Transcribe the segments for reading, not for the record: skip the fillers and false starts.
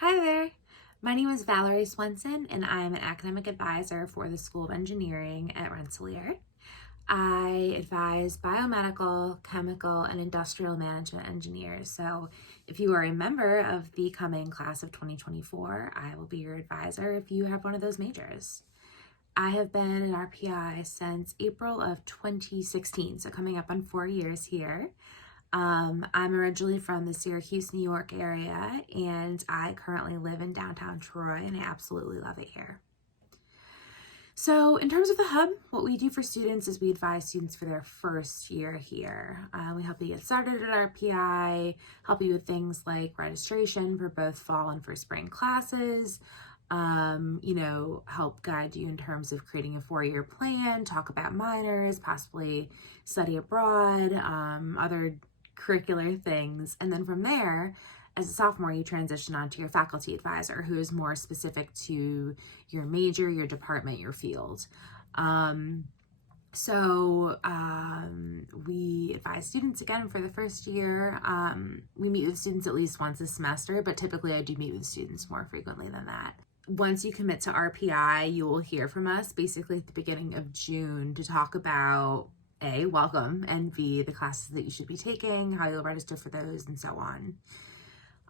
Hi there. My name is Valerie Swenson, and I'm an academic advisor for the School of Engineering at Rensselaer. I advise biomedical, chemical, and industrial management engineers. So, if you are a member of the coming class of 2024, I will be your advisor if you have one of those majors. I have been an RPI since April of 2016, so coming up on 4 years here. I'm originally from the Syracuse, New York area, and I currently live in downtown Troy, and I absolutely love it here. So, in terms of the hub, what we do for students is we advise students for their first year here. We help you get started at RPI, help you with things like registration for both fall and for spring classes, help guide you in terms of creating a 4-year plan, talk about minors, possibly study abroad, other curricular things. And then from there, as a sophomore, you transition onto your faculty advisor, who is more specific to your major, your department, your field. We advise students again for the first year. We meet with students at least once a semester, but typically I do meet with students more frequently than that. Once you commit to RPI, you will hear from us basically at the beginning of June to talk about A, welcome, and B, the classes that you should be taking, how you'll register for those, and so on.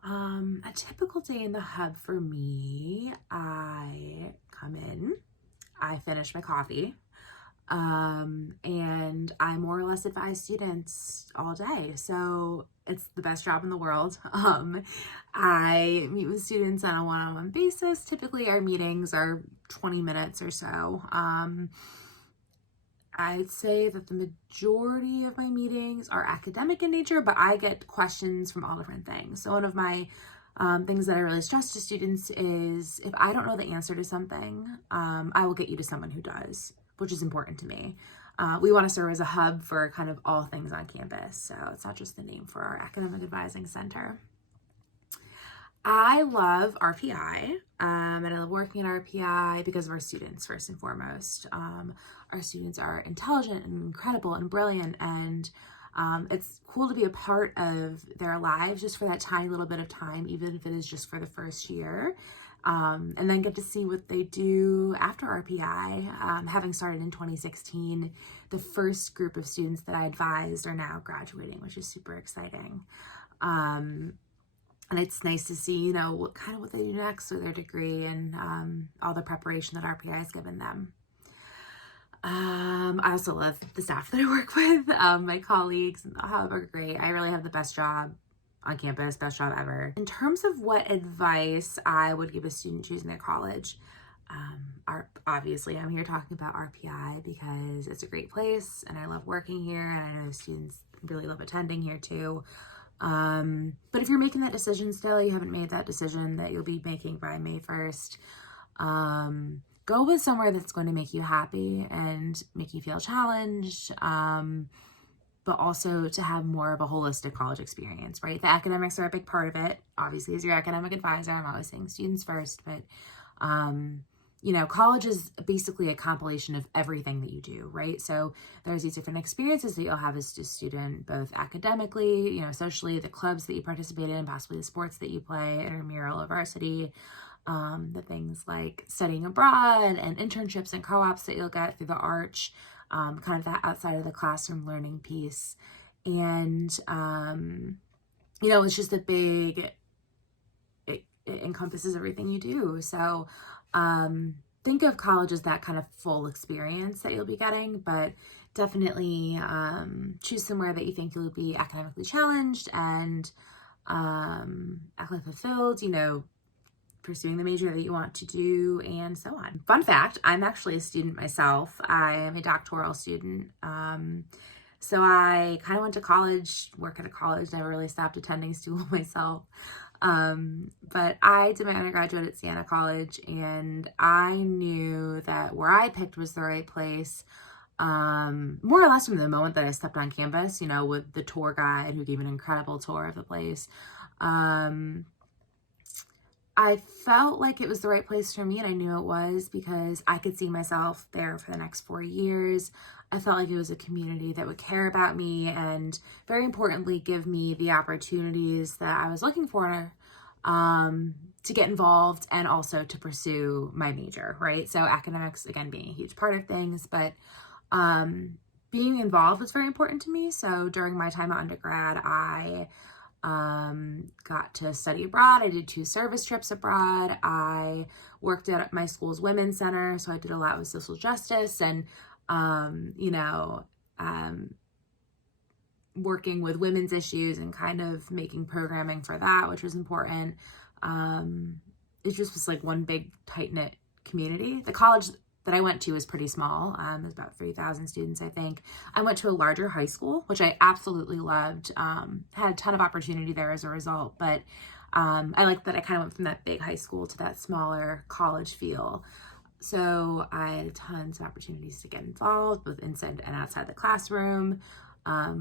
A typical day in the hub for me, I come in, I finish my coffee, and I more or less advise students all day. So it's the best job in the world. I meet with students on a one-on-one basis. Typically our meetings are 20 minutes or so. I'd say that the majority of my meetings are academic in nature, but I get questions from all different things. So one of my things that I really stress to students is if I don't know the answer to something, I will get you to someone who does, which is important to me. We want to serve as a hub for kind of all things on campus. So it's not just the name for our academic advising center. I love RPI, and I love working at RPI because of our students, first and foremost. Our students are intelligent and incredible and brilliant, and it's cool to be a part of their lives just for that tiny little bit of time, even if it is just for the first year, and then get to see what they do after RPI. Having started in 2016, the first group of students that I advised are now graduating, which is super exciting. And it's nice to see, what they do next with their degree and all the preparation that RPI has given them. I also love the staff that I work with. My colleagues in the hub are great. I really have the best job on campus, best job ever. In terms of what advice I would give a student choosing their college, obviously I'm here talking about RPI because it's a great place and I love working here, and I know students really love attending here too. But if you're making that decision still, you haven't made that decision that you'll be making by May 1st, go with somewhere that's going to make you happy and make you feel challenged, but also to have more of a holistic college experience, right? The academics are a big part of it. Obviously, as your academic advisor, I'm always saying students first, but college is basically a compilation of everything that you do, right? So there's these different experiences that you'll have as a student, both academically, socially, the clubs that you participate in, possibly the sports that you play, intramural or varsity, the things like studying abroad and internships and co-ops that you'll get through the Arch, kind of that outside of the classroom learning piece. And, it's just it encompasses everything you do. So, think of college as that kind of full experience that you'll be getting, but definitely choose somewhere that you think you'll be academically challenged and academically fulfilled, pursuing the major that you want to do, and so on. Fun fact, I'm actually a student myself. I am a doctoral student. So I kind of went to college, work at a college, never really stopped attending school myself. But I did my undergraduate at Siena College, and I knew that where I picked was the right place, more or less from the moment that I stepped on campus, with the tour guide who gave an incredible tour of the place. I felt like it was the right place for me, and I knew it was because I could see myself there for the next 4 years. I felt like it was a community that would care about me and, very importantly, give me the opportunities that I was looking for to get involved and also to pursue my major, right? So academics, again, being a huge part of things, but being involved was very important to me. So during my time at undergrad, I got to study abroad. I did 2 service trips abroad. I worked at my school's women's center, so I did a lot with social justice and, working with women's issues and kind of making programming for that, which was important. It just was like one big tight-knit community. The college that I went to was pretty small. It was about 3,000 students, I think. I went to a larger high school, which I absolutely loved. Had a ton of opportunity there as a result, but I liked that I kind of went from that big high school to that smaller college feel. So I had tons of opportunities to get involved with inside and outside the classroom,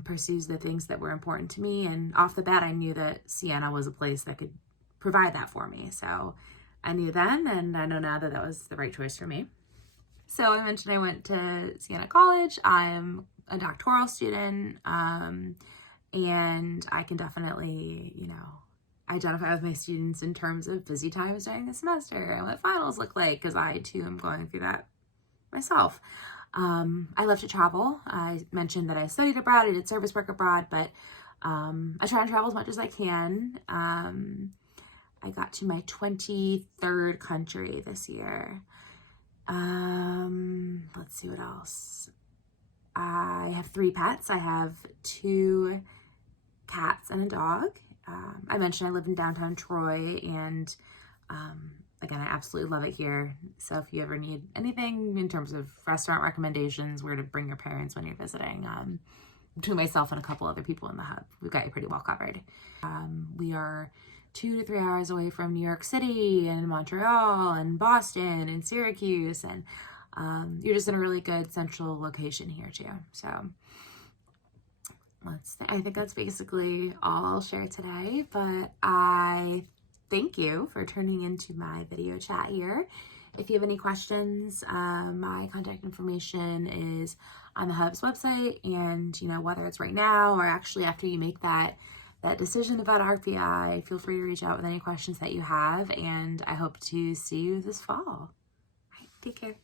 pursues the things that were important to me. And off the bat, I knew that Siena was a place that could provide that for me. So I knew then, and I know now that that was the right choice for me. So I mentioned I went to Siena College. I'm a doctoral student, and I can definitely, identify with my students in terms of busy times during the semester and what finals look like, because I too am going through that myself. I love to travel. I mentioned that I studied abroad. I did service work abroad, but I try and travel as much as I can. I got to my 23rd country this year. Let's see what else. I have 3 pets. I have 2 cats and a dog. I mentioned I live in downtown Troy, and again, I absolutely love it here. So if you ever need anything in terms of restaurant recommendations, where to bring your parents when you're visiting, between myself and a couple other people in the hub, we've got you pretty well covered. We are 2 to 3 hours away from New York City and Montreal and Boston and Syracuse, and you're just in a really good central location here too. So I think that's basically all I'll share today, but I thank you for turning into my video chat here. If you have any questions, my contact information is on the Hub's website, and whether it's right now or actually after you make that decision about RPI, feel free to reach out with any questions that you have, and I hope to see you this fall. All right, take care.